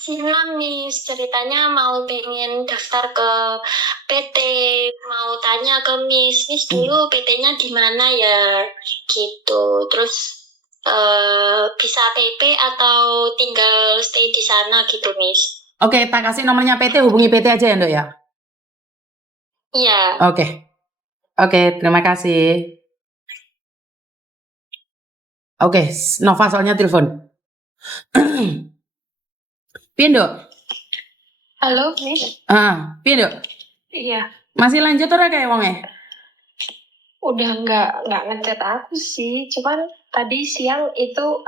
Sinon nih ceritanya mau pengen daftar ke PT, mau tanya ke Miss dulu PT-nya di mana ya, gitu. Terus bisa PP atau tinggal stay di sana gitu, Miss. Oke, tak kasih nomornya PT, hubungi PT aja ya, Ndok ya? Iya. Oke, terima kasih. Oke, Nova soalnya telepon. Piye, Ndok? Halo, Miss. Piye, Ndok? Iya. Masih lanjut ora kayak wonge? Udah nggak ngechat aku sih, cuman tadi siang itu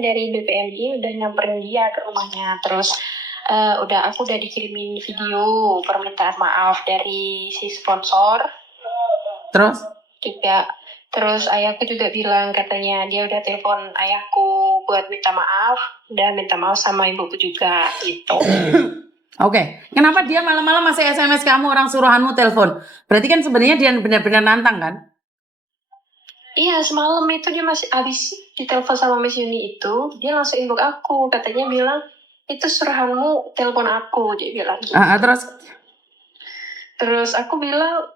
dari BPMI udah nyamperin dia ke rumahnya, terus aku udah dikirimin video permintaan maaf dari si sponsor. Terus ayahku juga bilang katanya dia udah telepon ayahku buat minta maaf, udah minta maaf sama ibuku juga gitu. Oke, kenapa dia malam-malam masih SMS kamu, orang suruhanmu telepon? Berarti kan sebenarnya dia benar-benar nantang kan? Iya, semalam itu dia masih habis ditelepon sama Miss Yuni itu, dia langsung inbox aku, katanya bilang, itu suruhanmu telepon aku, dia bilang gitu. Terus aku bilang,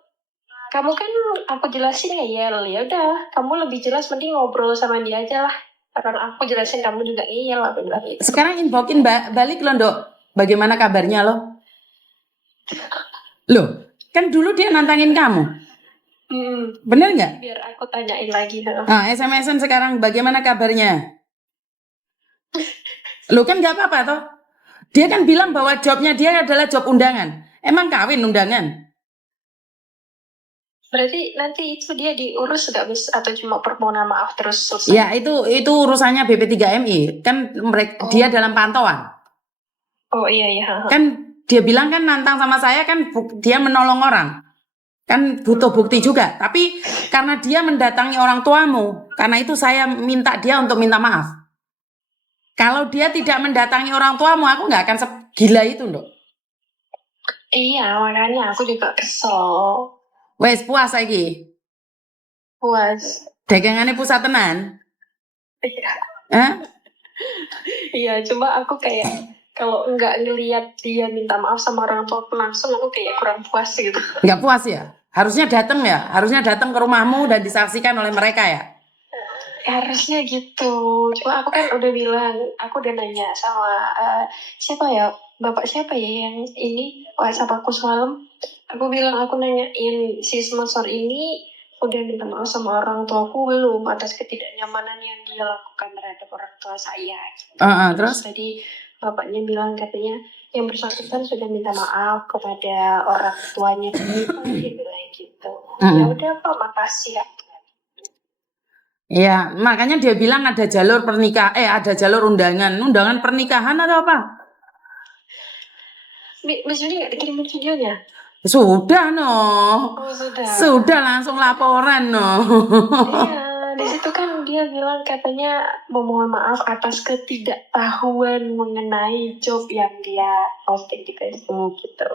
kamu kan aku jelasin ya udah, kamu lebih jelas mending ngobrol sama dia aja lah. Karena aku jelasin kamu juga ngeyel, aku bilang gitu. Sekarang inboxin balik loh, Ndok. Bagaimana kabarnya lo? Loh, kan dulu dia nantangin kamu. Bener nggak? Biar aku tanyain lagi. SMS-an sekarang bagaimana kabarnya? Lo kan nggak apa-apa toh? Dia kan bilang bahwa jobnya dia adalah job undangan. Emang kawin undangan? Berarti nanti itu dia diurus nggak, Miss? Atau cuma permohonan maaf terus selesai? Ya, itu urusannya BP3MI. Kan dia dalam pantauan. Oh iya. Kan dia bilang kan nantang sama saya kan dia menolong orang. Kan butuh bukti juga. Tapi karena dia mendatangi orang tuamu, karena itu saya minta dia untuk minta maaf. Kalau dia tidak mendatangi orang tuamu, aku nggak akan segila itu, Ndok. Iya, makanya aku juga kesel. Wes puas lagi. Puas. Dagangannya pusat tenan. Iya. Hah? Iya, cuma aku kayak kalau nggak ngelihat dia minta maaf sama orang tua aku langsung, aku kayak kurang puas gitu. Nggak puas ya? Harusnya datang ya? Harusnya datang ke rumahmu dan disaksikan oleh mereka ya? Harusnya gitu. Cuma aku kan udah bilang, aku udah nanya sama siapa ya, bapak siapa ya yang ini WhatsApp aku semalam. Aku bilang aku nanyain si sponsor ini udah minta maaf sama orang tuaku belum atas ketidaknyamanan yang dia lakukan terhadap orang tua saya. Terus tadi bapaknya bilang katanya yang bersangkutan sudah minta maaf kepada orang tuanya. Dia bilang gitu. Ya udah Pak, makasih ya. Iya, makanya dia bilang ada jalur ada jalur undangan pernikahan atau apa? Miss Juni nggak dikirim videonya? Sudah Sudah langsung laporan Iya, di situ kan dia bilang katanya memohon maaf atas ketidaktahuan mengenai job yang dia posting di Facebook gitu.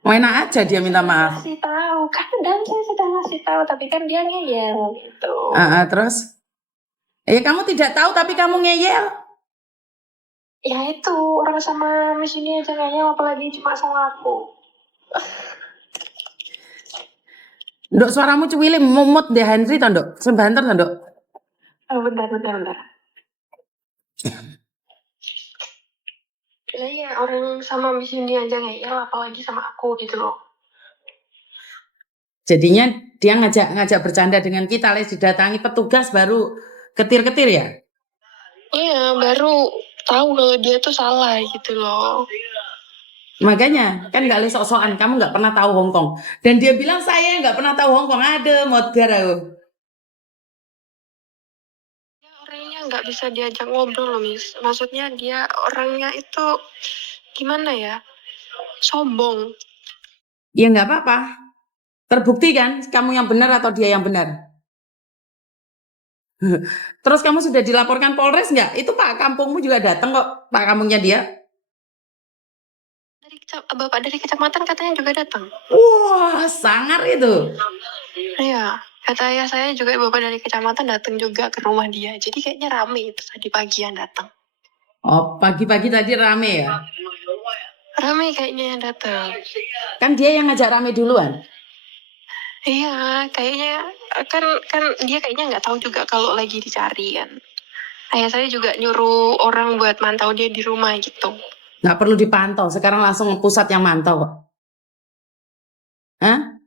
Enak aja dia minta maaf. Ngasih tahu kan, dan saya sudah ngasih tahu, tapi kan dia ngeyel gitu. Terus? Ya kamu tidak tahu tapi kamu ngeyel. Ya itu orang sama Miss ini aja ngeyel, apalagi cuma sama aku. Ndok suaramu cuwili mumut deh Henry toh, Ndok. Sebentar toh, Ndok. Oh, bentar. Iya, orang sama Miss ini aja ngeyel, apalagi sama aku gitu loh. Jadinya dia ngajak bercanda dengan kita, les didatangi petugas baru ketir-ketir ya? Iya, baru tahu kalau dia tuh salah gitu loh. Makanya kan nggak les sok-sokan, kamu nggak pernah tahu Hongkong. Dan dia bilang saya nggak pernah tahu Hongkong, ada modgar aku. Orangnya nggak bisa diajak ngobrol loh, Miss. Maksudnya dia orangnya itu gimana ya? Sombong. Ya nggak apa-apa. Terbukti kan kamu yang benar atau dia yang benar. Terus kamu sudah dilaporkan Polres nggak? Itu Pak kampungmu juga datang kok, Pak kampungnya dia. Bapak dari kecamatan katanya juga datang. Wah, sangar itu. Iya, kata ayah saya juga bapak dari kecamatan datang juga ke rumah dia. Jadi kayaknya rame itu tadi pagi yang datang. Oh, pagi-pagi tadi rame ya? Rame kayaknya yang datang. Kan dia yang ngajak rame duluan. Iya, kayaknya kan dia kayaknya nggak tahu juga kalau lagi dicari kan. Ayah saya juga nyuruh orang buat mantau dia di rumah gitu. Nggak perlu dipantau, sekarang langsung pusat yang mantau kok. Hah?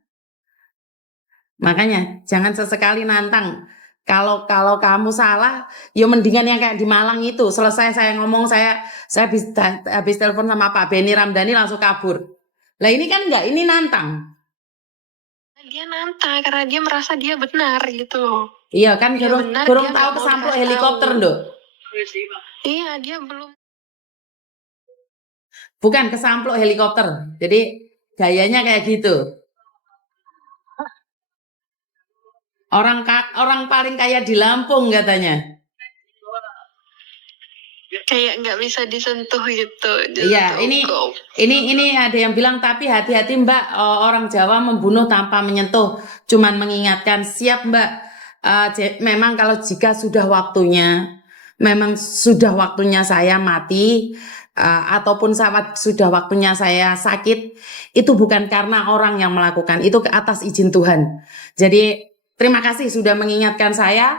Makanya jangan sesekali nantang. Kalau kamu salah, ya mendingan yang kayak di Malang itu. Selesai saya ngomong, saya habis telepon sama Pak Benny Ramdhani langsung kabur. Lah ini kan enggak, ini nantang. Dia nantang karena dia merasa dia benar gitu loh. Iya kan, Dia kurang benar, tahu dia nggak mau kesamplok dikasih helikopter, tahu. Nduk. Iya, dia belum. Bukan kesamplok helikopter. Jadi gayanya kayak gitu. Orang paling kaya di Lampung katanya. Kayak nggak bisa disentuh gitu. Iya, ini ada yang bilang tapi hati-hati Mbak, orang Jawa membunuh tanpa menyentuh, cuman mengingatkan. Siap Mbak. Memang kalau jika sudah waktunya, memang sudah waktunya saya mati, ataupun sudah waktunya saya sakit, itu bukan karena orang yang melakukan, itu ke atas izin Tuhan. Jadi terima kasih sudah mengingatkan saya.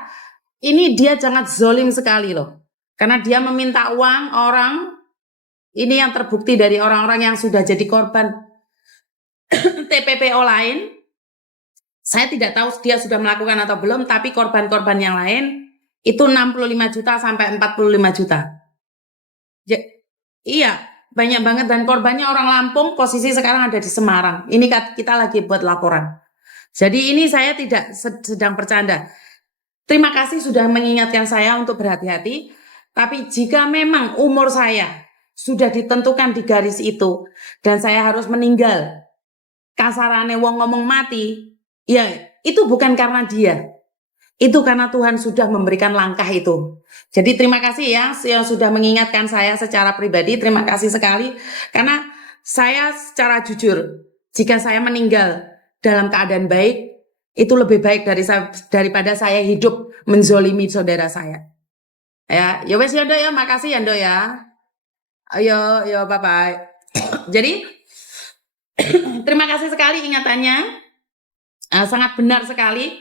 Ini dia sangat zolim sekali loh, karena dia meminta uang orang. Ini yang terbukti dari orang-orang yang sudah jadi korban TPPO lain. Saya tidak tahu dia sudah melakukan atau belum, tapi korban-korban yang lain itu 65 juta sampai 45 juta. Iya, banyak banget, dan korbannya orang Lampung, posisi sekarang ada di Semarang. Ini kita lagi buat laporan. Jadi ini saya tidak sedang bercanda. Terima kasih sudah mengingatkan saya untuk berhati-hati. Tapi jika memang umur saya sudah ditentukan di garis itu dan saya harus meninggal, kasarane wong ngomong mati, ya itu bukan karena dia. Itu karena Tuhan sudah memberikan langkah itu. Jadi terima kasih ya yang sudah mengingatkan saya secara pribadi. Terima kasih sekali. Karena saya secara jujur, jika saya meninggal dalam keadaan baik, itu lebih baik daripada saya hidup menzolimi saudara saya. Ya wes ya Ndo ya, makasih ya Ndo ya. Ayo, yo bye bye. Jadi terima kasih sekali ingatannya. Sangat benar sekali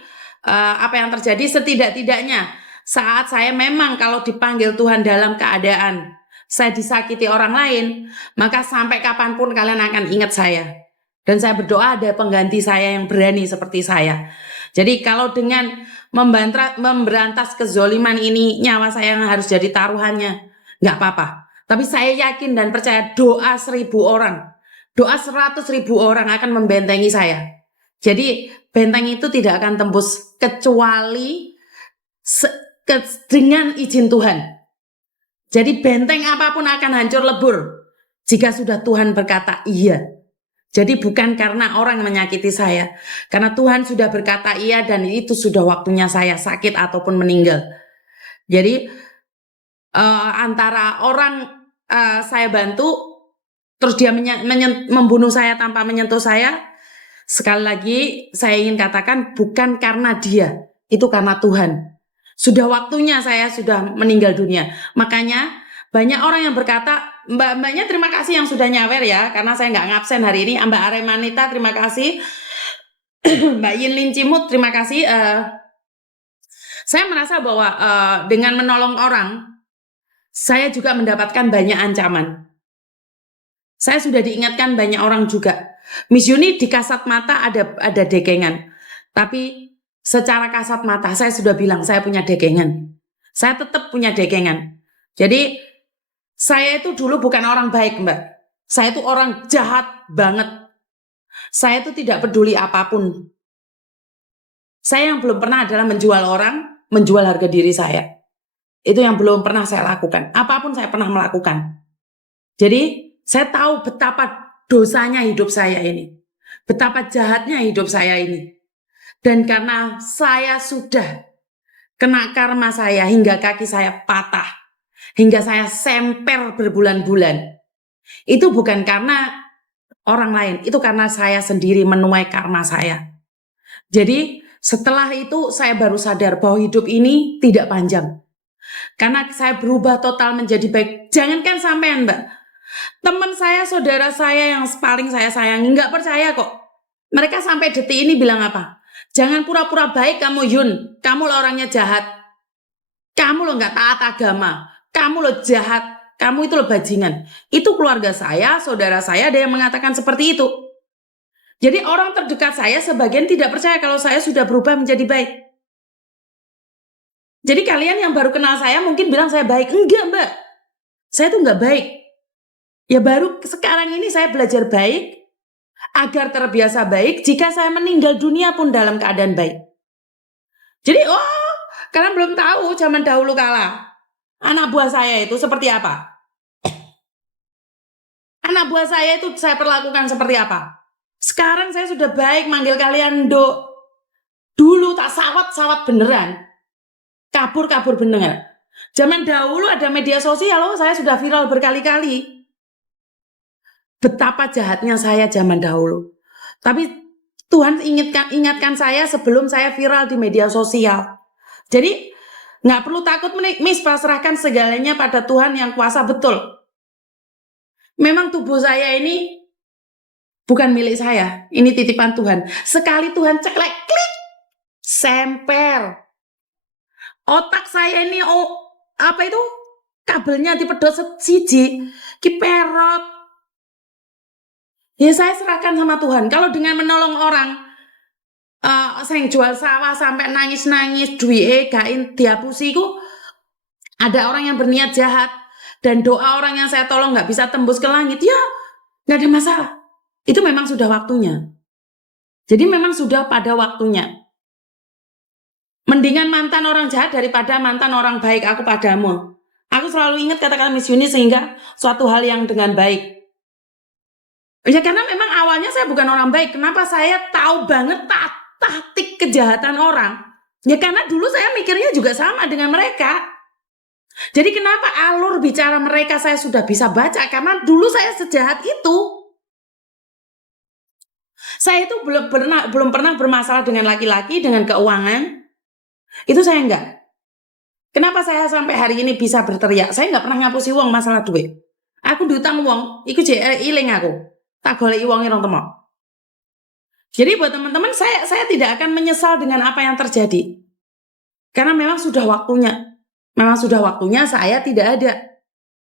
apa yang terjadi. Setidak-tidaknya saat saya memang kalau dipanggil Tuhan dalam keadaan saya disakiti orang lain, maka sampai kapanpun kalian akan ingat saya. Dan saya berdoa ada pengganti saya yang berani seperti saya. Jadi kalau dengan memberantas kezoliman ini nyawa saya yang harus jadi taruhannya, nggak apa-apa. Tapi saya yakin dan percaya doa 1.000 orang, doa 100.000 orang akan membentengi saya. Jadi benteng itu tidak akan tembus kecuali dengan izin Tuhan. Jadi benteng apapun akan hancur lebur jika sudah Tuhan berkata iya. Jadi bukan karena orang yang menyakiti saya, karena Tuhan sudah berkata iya dan itu sudah waktunya saya sakit ataupun meninggal. Jadi antara orang saya bantu terus dia membunuh saya tanpa menyentuh saya, sekali lagi saya ingin katakan bukan karena dia, itu karena Tuhan. Sudah waktunya saya sudah meninggal dunia. Makanya banyak orang yang berkata, mbak-mbaknya terima kasih yang sudah nyawer ya, karena saya nggak ngabsen hari ini. Mbak Aremanita terima kasih. Mbak Yinlin Cimut terima kasih. Saya merasa bahwa dengan menolong orang, saya juga mendapatkan banyak ancaman. Saya sudah diingatkan banyak orang juga. Miss Yuni di kasat mata ada dekengan. Tapi secara kasat mata saya sudah bilang saya punya dekengan. Saya tetap punya dekengan. Jadi saya itu dulu bukan orang baik Mbak. Saya itu orang jahat banget. Saya itu tidak peduli apapun. Saya yang belum pernah adalah menjual orang, menjual harga diri saya. Itu yang belum pernah saya lakukan. Apapun saya pernah melakukan. Jadi saya tahu betapa dosanya hidup saya ini. Betapa jahatnya hidup saya ini. Dan karena saya sudah kena karma saya hingga kaki saya patah. Hingga saya semper berbulan-bulan. Itu bukan karena orang lain. Itu karena saya sendiri menuai karma saya. Jadi setelah itu saya baru sadar bahwa hidup ini tidak panjang. Karena saya berubah total menjadi baik. Jangankan sampean, Mbak. Teman saya, saudara saya yang paling saya sayangi nggak percaya kok. Mereka sampai detik ini bilang apa? Jangan pura-pura baik kamu, Yun. Kamu lo orangnya jahat. Kamu lo nggak taat agama. Kamu lo jahat. Kamu itu lo bajingan. Itu keluarga saya, saudara saya ada yang mengatakan seperti itu. Jadi orang terdekat saya sebagian tidak percaya kalau saya sudah berubah menjadi baik. Jadi kalian yang baru kenal saya mungkin bilang saya baik. Enggak, Mbak. Saya tuh nggak baik. Ya baru sekarang ini saya belajar baik agar terbiasa baik jika saya meninggal dunia pun dalam keadaan baik. Jadi kalian belum tahu zaman dahulu kala anak buah saya itu seperti apa. Anak buah saya itu saya perlakukan seperti apa. Sekarang saya sudah baik manggil kalian Dok. Dulu tak sawat beneran. Kabur beneran. Zaman dahulu ada media sosial saya sudah viral berkali-kali. Betapa jahatnya saya zaman dahulu. Tapi Tuhan ingatkan saya sebelum saya viral di media sosial. Jadi nggak perlu takut Miss, pasrahkan segalanya pada Tuhan yang kuasa betul. Memang tubuh saya ini bukan milik saya, ini titipan Tuhan. Sekali Tuhan ceklek, klik, semper. Otak saya ini apa itu? Kabelnya dipedot siji, kiperot. Ya saya serahkan sama Tuhan. Kalau dengan menolong orang, saya jual sawah sampai nangis-nangis, duit gain dihapusi ku, ada orang yang berniat jahat dan doa orang yang saya tolong nggak bisa tembus ke langit, ya nggak ada masalah. Itu memang sudah waktunya. Jadi memang sudah pada waktunya. Mendingan mantan orang jahat daripada mantan orang baik aku padamu. Aku selalu ingat kata-kata Miss Yuni sehingga suatu hal yang dengan baik. Ya karena memang awalnya saya bukan orang baik. Kenapa saya tahu banget taktik kejahatan orang? Ya karena dulu saya mikirnya juga sama dengan mereka. Jadi kenapa alur bicara mereka saya sudah bisa baca? Karena dulu saya sejahat itu. Saya itu belum pernah bermasalah dengan laki-laki, dengan keuangan. Itu saya enggak. Kenapa saya sampai hari ini bisa berteriak? Saya enggak pernah ngapusi uang masalah duit. Aku diutang uang, iku iling aku. Tak goleki wong ireng temo. Jadi buat teman-teman saya tidak akan menyesal dengan apa yang terjadi. Karena memang sudah waktunya. Memang sudah waktunya saya tidak ada.